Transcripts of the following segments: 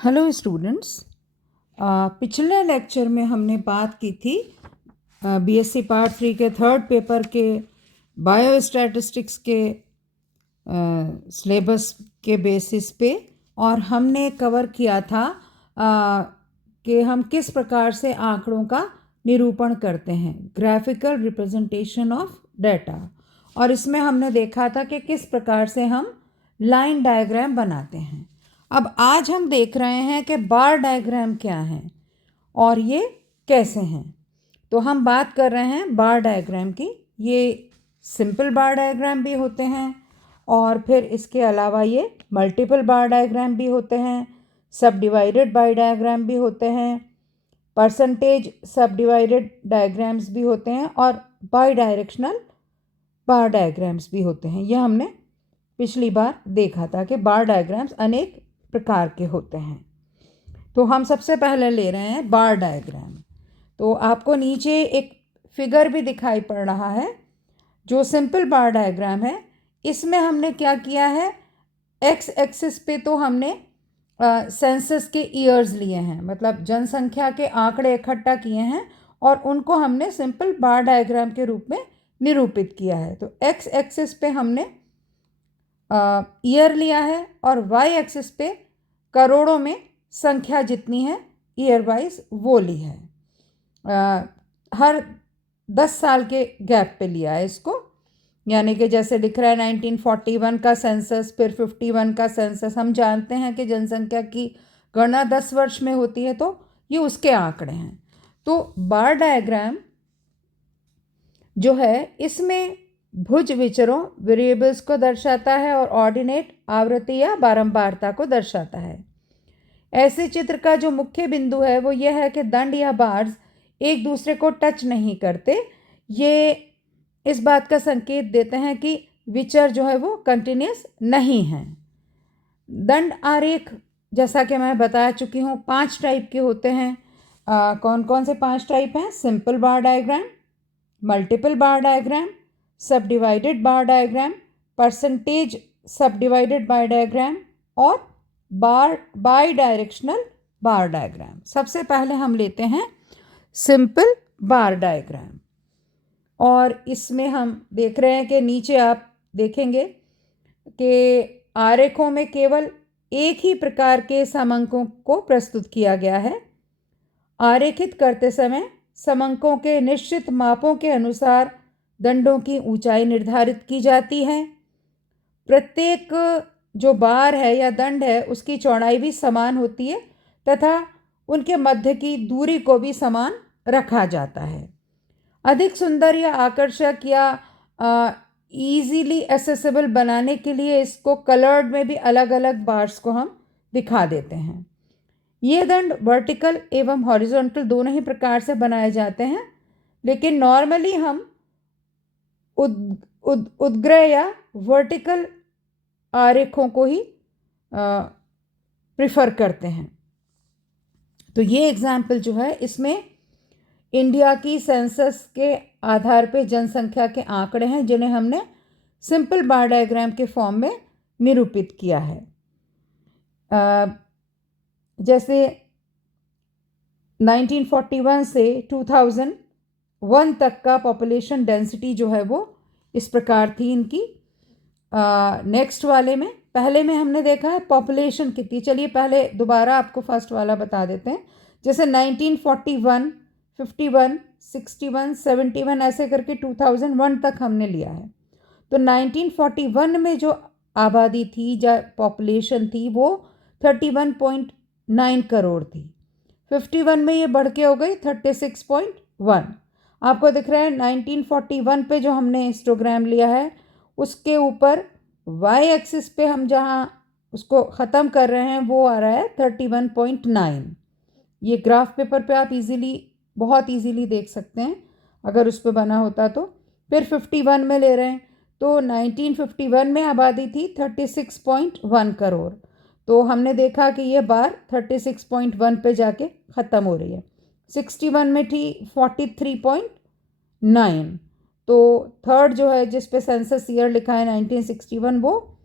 Hello students. पिछले lecture में हमने बात की थी बीएससी पार्ट 3 के थर्ड पेपर के बायोस्टैटिस्टिक्स के सिलेबस के बेसिस पे, और हमने कवर किया था कि हम किस प्रकार से आंकड़ों का निरूपण करते हैं, ग्राफिकल रिप्रेजेंटेशन ऑफ डाटा। और इसमें हमने देखा था कि किस प्रकार से हम लाइन डायग्राम बनाते हैं। अब आज हम देख रहे हैं कि बार डायग्राम क्या है और ये कैसे हैं। तो हम बात कर रहे हैं बार डायग्राम की। ये सिंपल बार डायग्राम भी होते हैं और फिर इसके अलावा ये मल्टीपल बार डायग्राम भी होते हैं, सब डिवाइडेड बार डायग्राम भी होते हैं, परसेंटेज सब डिवाइडेड डायग्राम्स भी होते हैं और बाई डायरेक्शनल बार डायग्राम्स भी होते हैं। यह हमने पिछली बार देखा था कि बार डायग्राम्स अनेक प्रकार के होते हैं। तो हम सबसे पहले ले रहे हैं बार डायग्राम। तो आपको नीचे एक फिगर भी दिखाई पड़ रहा है जो सिंपल बार डायग्राम है। इसमें हमने क्या किया है, एक्स एक्सिस पे तो हमने सेंसस के ईयर्स लिए हैं, मतलब जनसंख्या के आंकड़े इकट्ठा किए हैं और उनको हमने सिंपल बार डायग्राम के रूप में निरूपित किया है। तो एक्स एक्सिस पे हमने ईयर लिया है और वाई एक्सिस पे करोड़ों में संख्या जितनी है ईयर वाइज वो ली है। हर 10 साल के गैप पे लिया है इसको, यानी कि जैसे लिख रहा है 1941 का सेंसस, फिर 51 का सेंसस। हम जानते हैं कि जनसंख्या की गणना 10 वर्ष में होती है, तो ये उसके आंकड़े हैं। तो बार डायग्राम जो है इसमें भुज विचरों वेरिएबल्स को दर्शाता है और ऑर्डिनेट आवृत्ति या बारंबारता को दर्शाता है। ऐसे चित्र का जो मुख्य बिंदु है वो यह है कि दंड या बार्स एक दूसरे को टच नहीं करते। ये इस बात का संकेत देते हैं कि विचर जो है वो कंटिन्यूस नहीं है। दंड आरेख जैसा कि मैं बता चुकी हूँ 5 टाइप के होते हैं। कौन कौन से 5 टाइप हैं? सिंपल बार डायग्राम, मल्टीपल बार डायग्राम, सब डिवाइडेड बार डायग्राम, परसेंटेज सब डिवाइडेड बार डायग्राम और बाई डायरेक्शनल बार डायग्राम। सबसे पहले हम लेते हैं सिंपल बार डायग्राम, और इसमें हम देख रहे हैं कि नीचे आप देखेंगे कि आरेखों में केवल एक ही प्रकार के समंकों को प्रस्तुत किया गया है। आरेखित करते समय समंकों के निश्चित मापों के अनुसार दंडों की ऊंचाई निर्धारित की जाती है। प्रत्येक जो बार है या दंड है उसकी चौड़ाई भी समान होती है तथा उनके मध्य की दूरी को भी समान रखा जाता है। अधिक सुंदर या आकर्षक या ईजीली एसेसिबल बनाने के लिए इसको कलर्ड में भी अलग अलग बार्स को हम दिखा देते हैं। ये दंड वर्टिकल एवं हॉरिजॉन्टल दोनों ही प्रकार से बनाए जाते हैं, लेकिन नॉर्मली हम उद्ग्रह या वर्टिकल आरेखों को ही प्रिफर करते हैं। तो ये एग्जाम्पल जो है इसमें इंडिया की सेंसस के आधार पे जनसंख्या के आंकड़े हैं जिन्हें हमने सिंपल बार डायग्राम के फॉर्म में निरूपित किया है। जैसे 1941 से 2001 तक का पॉपुलेशन डेंसिटी जो है वो इस प्रकार थी इनकी। नेक्स्ट वाले में, पहले में हमने देखा है पॉपुलेशन कितनी। चलिए पहले दोबारा आपको फर्स्ट वाला बता देते हैं। जैसे 1941, 51, 61, 71 ऐसे करके 2001 तक हमने लिया है। तो 1941 में जो आबादी थी, जो पॉपुलेशन थी, वो 31.9 करोड़ थी। 51 में ये बढ़ के हो गई 36.1। आपको दिख रहा है 1941 पे जो हमने हिस्टोग्राम लिया है उसके ऊपर वाई एक्सिस पे हम जहाँ उसको ख़त्म कर रहे हैं वो आ रहा है 31.9। ये ग्राफ पेपर पे आप बहुत इजीली देख सकते हैं अगर उस पर बना होता तो। फिर 51 में ले रहे हैं तो 1951 में आबादी थी 36.1 करोड़। तो हमने देखा कि ये बार 36.1 पे जाके ख़त्म हो रही है। 61 में थी 43.9। तो थर्ड जो है जिस पे सेंसस ईयर लिखा है 1961 वो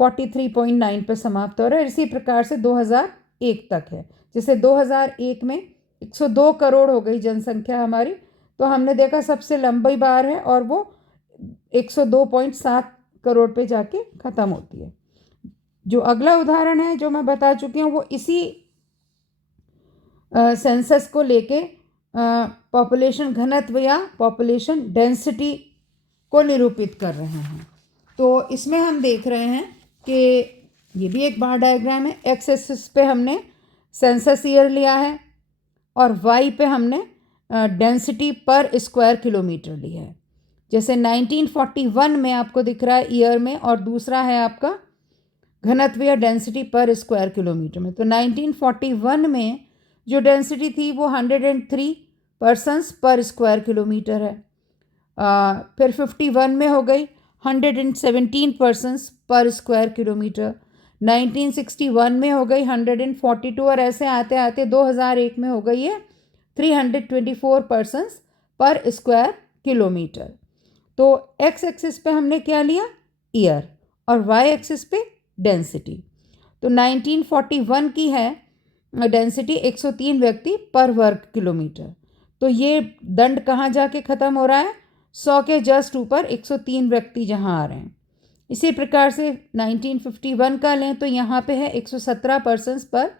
43.9 पे समाप्त हो रहा है। इसी प्रकार से 2001 तक है। जैसे 2001 में 102 करोड़ हो गई जनसंख्या हमारी, तो हमने देखा सबसे लंबी बार है और वो 102.7 करोड़ पे जाके ख़त्म होती है। जो अगला उदाहरण है जो मैं बता चुकी हूँ वो इसी सेंसस को लेके पॉपुलेशन घनत्व या पॉपुलेशन डेंसिटी को निरूपित कर रहे हैं। तो इसमें हम देख रहे हैं कि ये भी एक बार डायग्राम है। एक्स एक्सिस पे हमने सेंसस ईयर लिया है और वाई पे हमने डेंसिटी पर स्क्वायर किलोमीटर ली है। जैसे 1941 में आपको दिख रहा है ईयर में, और दूसरा है आपका घनत्व या डेंसिटी पर स्क्वायर किलोमीटर में। तो 1941 में जो डेंसिटी थी वो 103 पर्सन्स पर स्क्वायर किलोमीटर है। फिर 51 में हो गई 117 पर्सन्स पर स्क्वायर किलोमीटर। 1961 में हो गई 142 और ऐसे आते आते 2001 में हो गई है 324 पर्सन्स पर स्क्वायर किलोमीटर। तो एक्स एक्सिस पे हमने क्या लिया, ईयर, और वाई एक्सिस पे डेंसिटी। तो 1941 की है डेंसिटी 103 व्यक्ति पर वर्ग किलोमीटर। तो ये दंड कहाँ जाके ख़त्म हो रहा है, 100 के जस्ट ऊपर 103 व्यक्ति जहाँ आ रहे हैं। इसी प्रकार से 1951 का लें तो यहाँ पे है 117 पर्सन्स पर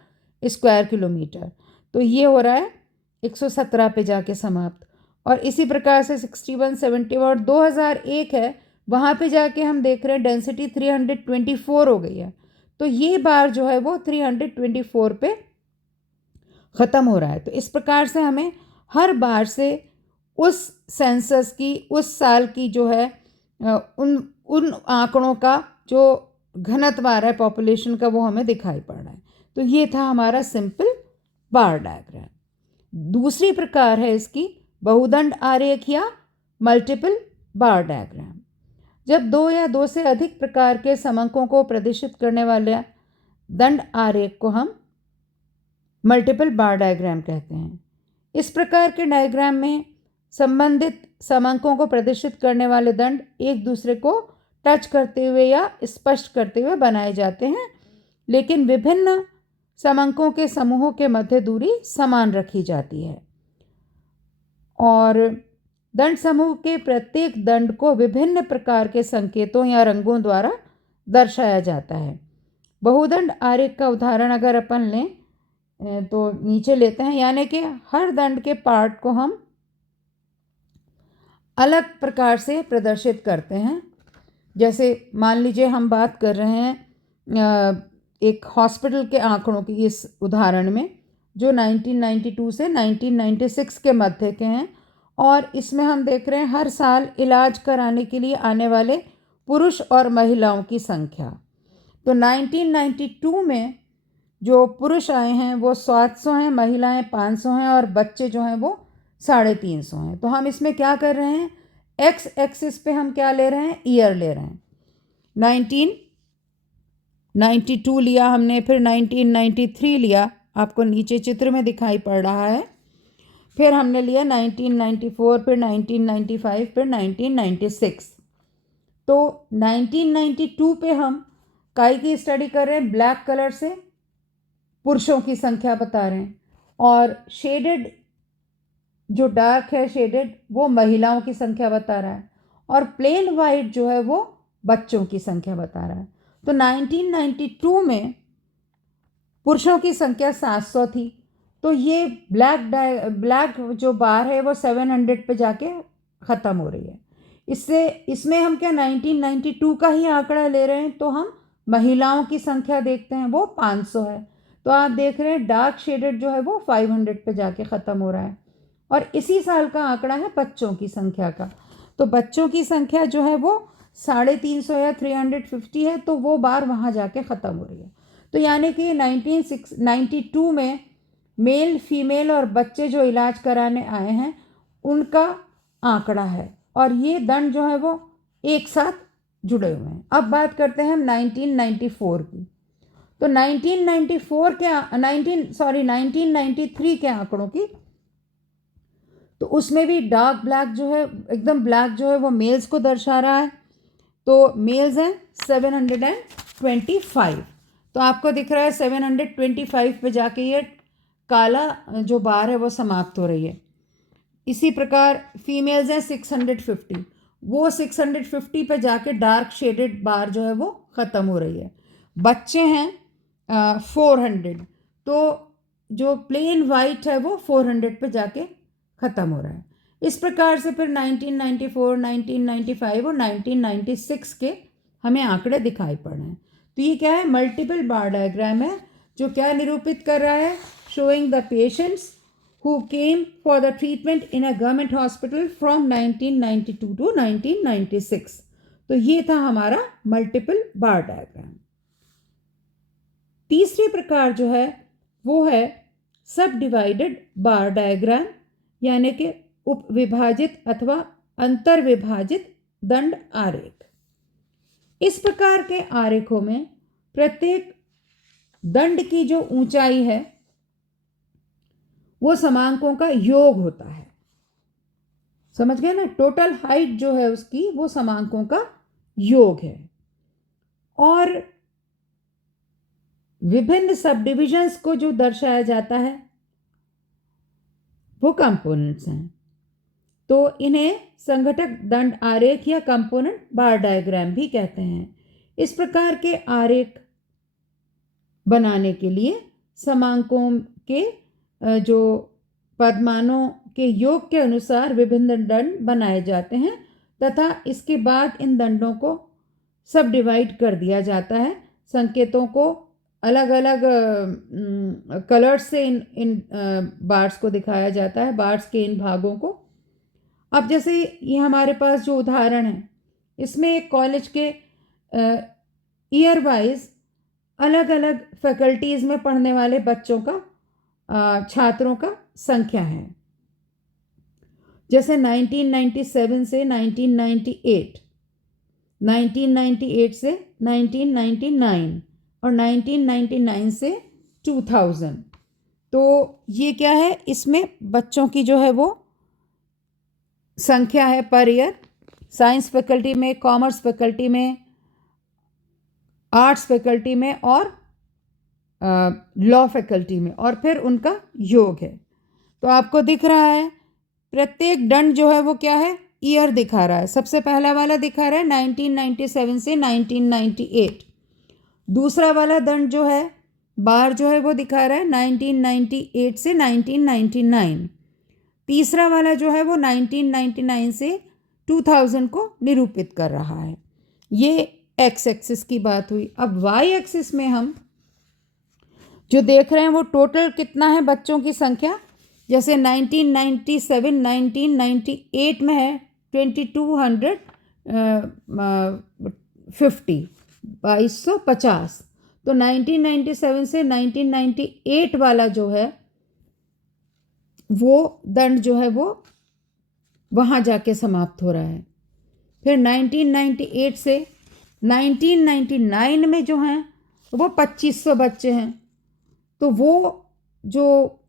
स्क्वायर किलोमीटर, तो ये हो रहा है 117 पे जाके समाप्त। और इसी प्रकार से 61, 71 और 2001 है, वहाँ पे जाके हम देख रहे हैं डेंसिटी 324 हो गई है। तो ये बार जो है वो 324 पे ख़त्म हो रहा है। तो इस प्रकार से हमें हर बार से उस सेंसस की उस साल की जो है उन आंकड़ों का जो घनत्व आ रहा है पॉपुलेशन का वो हमें दिखाई पड़ रहा है। तो ये था हमारा सिंपल बार डायग्राम। दूसरी प्रकार है इसकी बहुदंड आरेख या मल्टीपल बार डायग्राम। जब दो या दो से अधिक प्रकार के समंकों को प्रदर्शित करने वाले दंड आरेख को हम मल्टीपल बार डायग्राम कहते हैं। इस प्रकार के डायग्राम में संबंधित समंकों को प्रदर्शित करने वाले दंड एक दूसरे को टच करते हुए या स्पष्ट करते हुए बनाए जाते हैं, लेकिन विभिन्न समंकों के समूहों के मध्य दूरी समान रखी जाती है। और दंड समूह के प्रत्येक दंड को विभिन्न प्रकार के संकेतों या रंगों द्वारा दर्शाया जाता है। बहुदंड आरेख का उदाहरण अगर अपन लें तो नीचे लेते हैं, यानी कि हर दंड के पार्ट को हम अलग प्रकार से प्रदर्शित करते हैं। जैसे मान लीजिए हम बात कर रहे हैं एक हॉस्पिटल के आंकड़ों की, इस उदाहरण में जो 1992 से 1996 के मध्य के हैं, और इसमें हम देख रहे हैं हर साल इलाज कराने के लिए आने वाले पुरुष और महिलाओं की संख्या। तो 1992 में जो पुरुष आए हैं वो 700 हैं, महिलाएं 500 हैं और बच्चे जो हैं वो 350 हैं। तो हम इसमें क्या कर रहे हैं, एक्स एक्सिस पे हम क्या ले रहे हैं, ईयर ले रहे हैं। 1992 लिया हमने, फिर 1993 लिया, आपको नीचे चित्र में दिखाई पड़ रहा है, फिर हमने लिया 1994, फिर 1995, फिर 1996। तो 1992 पे हम काय की स्टडी कर रहे हैं, ब्लैक कलर से पुरुषों की संख्या बता रहे हैं, और शेडेड जो डार्क है शेडेड वो महिलाओं की संख्या बता रहा है, और प्लेन वाइट जो है वो बच्चों की संख्या बता रहा है। तो 1992 में पुरुषों की संख्या 700 थी, तो ये ब्लैक जो बार है वो 700 पे जाके ख़त्म हो रही है। इसमें हम क्या 1992 का ही आंकड़ा ले रहे हैं, तो हम महिलाओं की संख्या देखते हैं वो 500 है। तो आप देख रहे हैं डार्क शेडेड जो है वो 500 पे जाके ख़त्म हो रहा है। और इसी साल का आंकड़ा है बच्चों की संख्या का, तो बच्चों की संख्या जो है वो 350 या 350 है, तो वो बार वहाँ जाके ख़त्म हो रही है। तो यानी कि 1992 में मेल फीमेल और बच्चे जो इलाज कराने आए हैं उनका आंकड़ा है, और ये दंड जो है वो एक साथ जुड़े हुए हैं। अब बात करते हैं हम 1994 की। तो 1993 के आंकड़ों की, तो उसमें भी डार्क ब्लैक जो है एकदम ब्लैक जो है वो मेल्स को दर्शा रहा है। तो मेल्स हैं 750 725। तो आपको दिख रहा है 725 पे जाके ये काला जो बार है वो समाप्त हो रही है। इसी प्रकार फीमेल्स हैं 650, वो 650 पे जाके डार्क शेडेड बार जो है वो ख़त्म हो रही है। बच्चे हैं 400, तो जो प्लेन वाइट है वो 400 पे जाके ख़त्म हो रहा है। इस प्रकार से फिर 1994, 1995 और 1996 के हमें आंकड़े दिखाई पड़ रहे हैं। तो ये क्या है, मल्टीपल बार डायग्राम है जो क्या निरूपित कर रहा है, showing the patients who came for the treatment in a government hospital from 1992 to 1996। तो ये था हमारा मल्टीपल बार डायग्राम। तीसरी प्रकार जो है वो है सब डिवाइडेड बार डायग्राम, यानी कि उप विभाजित अथवा अंतर विभाजित दंड आरेख। इस प्रकार के आरेखों में प्रत्येक दंड की जो ऊंचाई है वो समांकों का योग होता है। समझ गए ना, टोटल हाइट जो है उसकी वो समांकों का योग है। और विभिन्न सब डिविजन्स को जो दर्शाया जाता है वो कंपोनेंट्स हैं। तो इन्हें संघटक दंड आरेख या कंपोनेंट बार डायग्राम भी कहते हैं। इस प्रकार के आरेख बनाने के लिए समांकों के जो पदमानों के योग के अनुसार विभिन्न दंड बनाए जाते हैं तथा इसके बाद इन दंडों को सब डिवाइड कर दिया जाता है। संकेतों को अलग अलग कलर्स से इन बार्स को दिखाया जाता है, बार्स के इन भागों को। अब जैसे ये हमारे पास जो उदाहरण है, इसमें एक कॉलेज के ईयर वाइज अलग अलग फैकल्टीज़ में पढ़ने वाले बच्चों का छात्रों का संख्या है। जैसे 1997 से 1998, 1998 से 1999 और 1999 से 2000। तो ये क्या है, इसमें बच्चों की जो है वो संख्या है पर ईयर। साइंस फैकल्टी में, कॉमर्स फैकल्टी में, आर्ट्स फैकल्टी में और लॉ फैकल्टी में, और फिर उनका योग है। तो आपको दिख रहा है प्रत्येक दंड जो है वो क्या है, ईयर दिखा रहा है। सबसे पहला वाला दिखा रहा है 1997 से 1998। दूसरा वाला दंड जो है, बार जो है वो दिखा रहा है 1998 से 1999। तीसरा वाला जो है वो 1999 से 2000 को निरूपित कर रहा है। ये एक्स एक्सिस की बात हुई। अब वाई एक्सिस में हम जो देख रहे हैं वो टोटल कितना है बच्चों की संख्या। जैसे 1997 1998 में है 2250। तो 1997 से 1998 वाला जो है वो दंड जो है वो वहाँ जाके समाप्त हो रहा है। फिर 1998 से 1999 में जो हैं वो 2500 बच्चे हैं। तो वो जो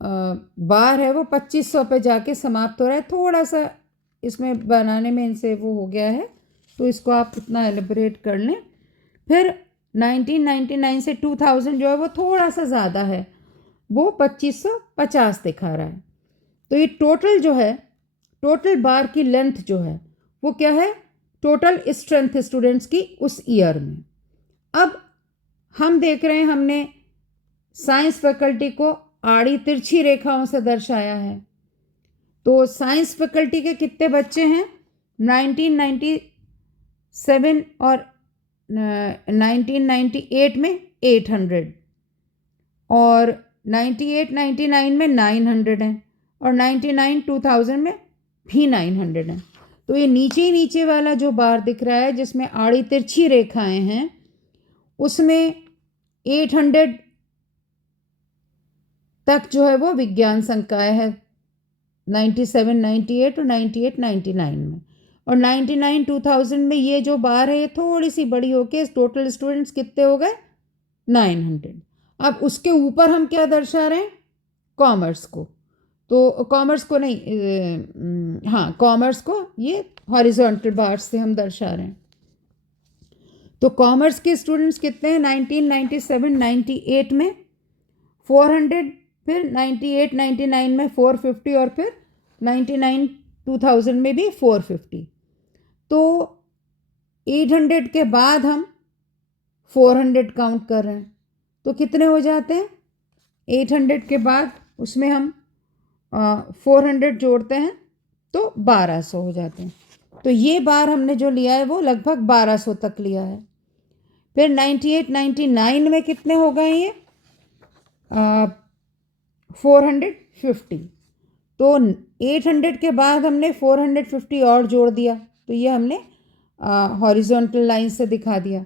बार है वो 2500 पे जाके समाप्त हो रहा है। थोड़ा सा इसमें बनाने में इनसे वो हो गया है, तो इसको आप इतना एलिब्रेट कर लें। फिर 1999 से 2000 जो है वो थोड़ा सा ज़्यादा है, वो 2550 दिखा रहा है। तो ये टोटल जो है, टोटल बार की लेंथ जो है वो क्या है, टोटल स्ट्रेंथ स्टूडेंट्स की उस ईयर में। अब हम देख रहे हैं, हमने साइंस फैकल्टी को आड़ी तिरछी रेखाओं से दर्शाया है। तो साइंस फैकल्टी के कितने बच्चे हैं, 1997 और 1998 में 800 और 98-99 में 900 हैं और 99-2000 में भी 900 हैं। तो ये नीचे नीचे वाला जो बार दिख रहा है जिसमें आड़ी तिरछी रेखाएं हैं, उसमें 800 तक जो है वो विज्ञान संकाय है 97, 98 और 98, 99 में। और 99, 2000 में ये जो बार है ये थोड़ी सी बड़ी होके टोटल स्टूडेंट्स कितने हो गए, 900। अब उसके ऊपर हम क्या दर्शा रहे हैं, कॉमर्स को। तो कॉमर्स को नहीं, हाँ कॉमर्स को ये हॉरिजॉन्टल बार से हम दर्शा रहे हैं। तो कॉमर्स के स्टूडेंट्स कितने हैं 1997 98 में 400, फिर 98 99 में 450 और फिर 99 2000 में भी 450। तो 800 के बाद हम 400 काउंट कर रहे हैं तो कितने हो जाते हैं 800 के बाद उसमें हम 400 जोड़ते हैं तो 1200 हो जाते हैं। तो ये बार हमने जो लिया है वो लगभग 1200 तक लिया है। फिर 98 99 में कितने हो गए ये 450। तो 800 के बाद हमने 450 और जोड़ दिया तो ये हमने हॉरिजॉन्टल लाइन से दिखा दिया।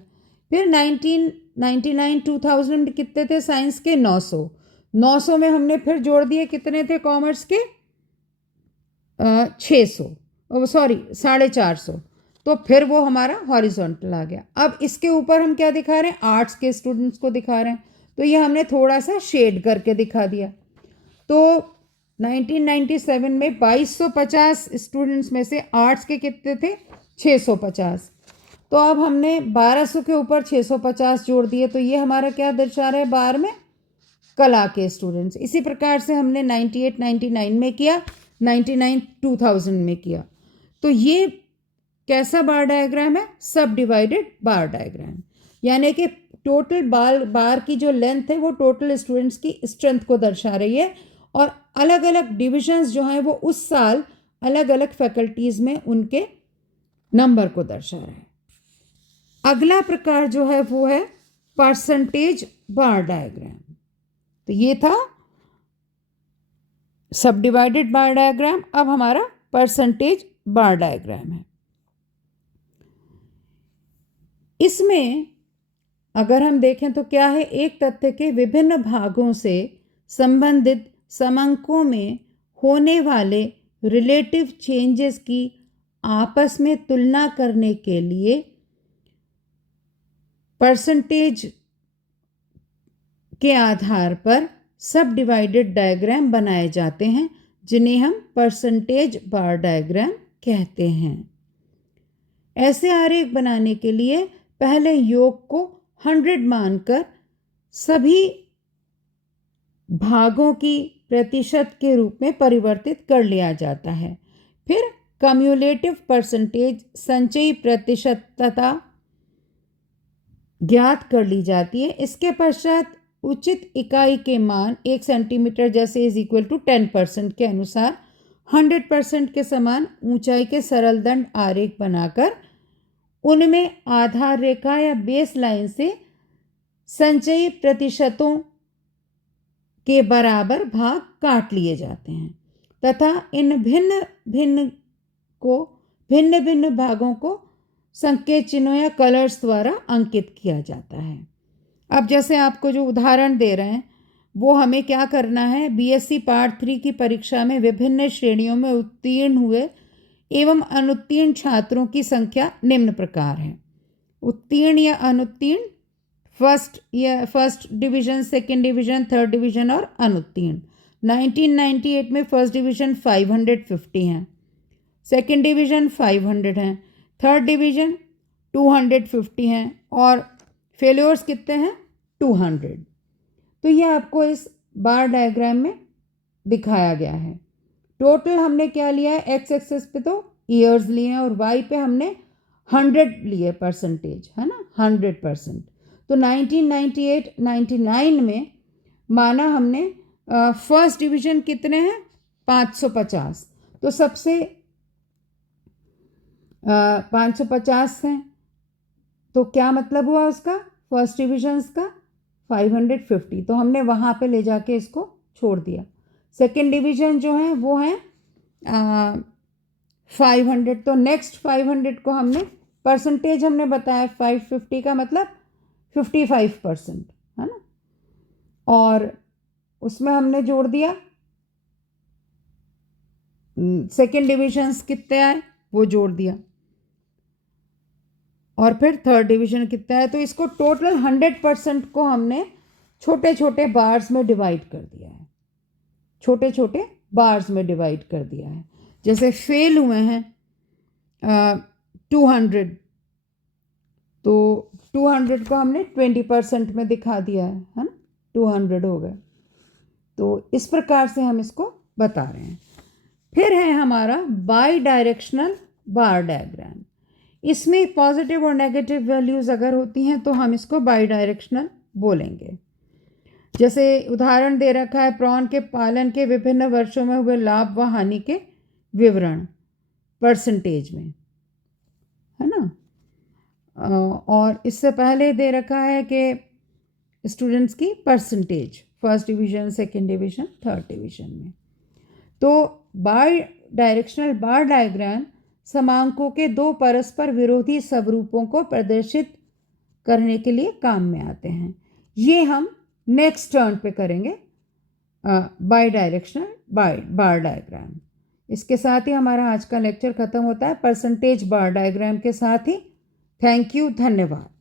फिर 1999 2000 में कितने थे साइंस के 900 900 में हमने फिर जोड़ दिए कितने थे कॉमर्स के 600 सॉरी 450। तो फिर वो हमारा हॉरिजॉन्टल आ गया। अब इसके ऊपर हम क्या दिखा रहे हैं आर्ट्स के स्टूडेंट्स को दिखा रहे हैं तो ये हमने थोड़ा सा शेड करके दिखा दिया। तो 1997 में 2250 स्टूडेंट्स में से आर्ट्स के कितने थे 650। तो अब हमने 1200 के ऊपर 650 जोड़ दिए तो ये हमारा क्या दर्शा रहा है बार में कला के स्टूडेंट्स। इसी प्रकार से हमने 98 99 में किया 99 2000 में किया। तो ये कैसा बार डायग्राम है सब डिवाइडेड बार डायग्राम, यानी कि टोटल बार की जो लेंथ है वो टोटल स्टूडेंट्स की स्ट्रेंथ को दर्शा रही है और अलग अलग डिविजन्स जो हैं वो उस साल अलग अलग फैकल्टीज़ में उनके नंबर को दर्शा रहा है। अगला प्रकार जो है वो है परसेंटेज बार डायग्राम। तो ये था सब डिवाइडेड बार डायग्राम। अब हमारा परसेंटेज बार डायग्राम है। इसमें अगर हम देखें तो क्या है एक तथ्य के विभिन्न भागों से संबंधित समंकों में होने वाले रिलेटिव चेंजेस की आपस में तुलना करने के लिए परसेंटेज के आधार पर सब डिवाइडेड डायग्राम बनाए जाते हैं जिन्हें हम परसेंटेज बार डायग्राम कहते हैं। ऐसे आरेख बनाने के लिए पहले योग को 100 मानकर सभी भागों की प्रतिशत के रूप में परिवर्तित कर लिया जाता है। फिर कम्युलेटिव परसेंटेज संचयी प्रतिशतता ज्ञात कर ली जाती है। इसके पश्चात उचित इकाई के मान 1 सेंटीमीटर जैसे इज इक्वल टू 10% के अनुसार 100% के समान ऊंचाई के सरल दंड आरेख बनाकर उनमें आधार रेखा या बेस लाइन से संचयी प्रतिशतों के बराबर भाग काट लिए जाते हैं तथा इन भिन्न भिन्न भागों को संकेत चिन्हों या कलर्स द्वारा अंकित किया जाता है। अब जैसे आपको जो उदाहरण दे रहे हैं वो हमें क्या करना है बीएससी पार्ट 3 की परीक्षा में विभिन्न श्रेणियों में उत्तीर्ण हुए एवं अनुत्तीर्ण छात्रों की संख्या निम्न प्रकार है। उत्तीर्ण या अनुत्तीर्ण first division, second division, third division और अनुत्तीर्ण। 1998 में फर्स्ट डिवीजन 550 हैं, सेकंड डिवीजन 500 हैं, थर्ड डिवीजन 250 हैं और फेल्योर्स कितने हैं 200। तो ये आपको इस बार डायग्राम में दिखाया गया है। टोटल हमने क्या लिया है एक्स एक्सेस पे तो ईयर्स लिए हैं और वाई पे हमने 100 लिए परसेंटेज, है ना 100%। तो 1998-99 में माना हमने फर्स्ट डिवीजन कितने हैं 550, तो सबसे 550 हैं तो क्या मतलब हुआ उसका फर्स्ट डिविजन्स का 550, तो हमने वहाँ पे ले जाके इसको छोड़ दिया। सेकंड डिवीजन जो है वो है 500, तो नेक्स्ट 500 को हमने परसेंटेज हमने बताया 550 का मतलब 55%, है ना, और उसमें हमने जोड़ दिया सेकंड डिविजन्स कितने आए वो जोड़ दिया और फिर थर्ड डिवीजन कितना है। तो इसको टोटल 100% को हमने छोटे छोटे बार्स में डिवाइड कर दिया है, छोटे छोटे बार्स में डिवाइड कर दिया है। जैसे फेल हुए हैं 200, तो 200 को हमने 20% में दिखा दिया है ना, 200 हो गए। तो इस प्रकार से हम इसको बता रहे हैं। फिर है हमारा बाई डायरेक्शनल बार डायग्राम। इसमें पॉजिटिव और नेगेटिव वैल्यूज़ अगर होती हैं तो हम इसको बाई डायरेक्शनल बोलेंगे। जैसे उदाहरण दे रखा है, प्रॉन के पालन के विभिन्न वर्षों में हुए लाभ व हानि के विवरण परसेंटेज में, है ना। और इससे पहले दे रखा है कि स्टूडेंट्स की percentage first division, second division, third division में। तो बाई डायरेक्शनल बार डायग्राम समांकों के दो परस्पर विरोधी स्वरूपों को प्रदर्शित करने के लिए काम में आते हैं। ये हम नेक्स्ट टर्न पे करेंगे, बाई डायरेक्शनल बार डायग्राम। इसके साथ ही हमारा आज का लेक्चर ख़त्म होता है परसेंटेज बार डायग्राम के साथ ही। थैंक यू, धन्यवाद।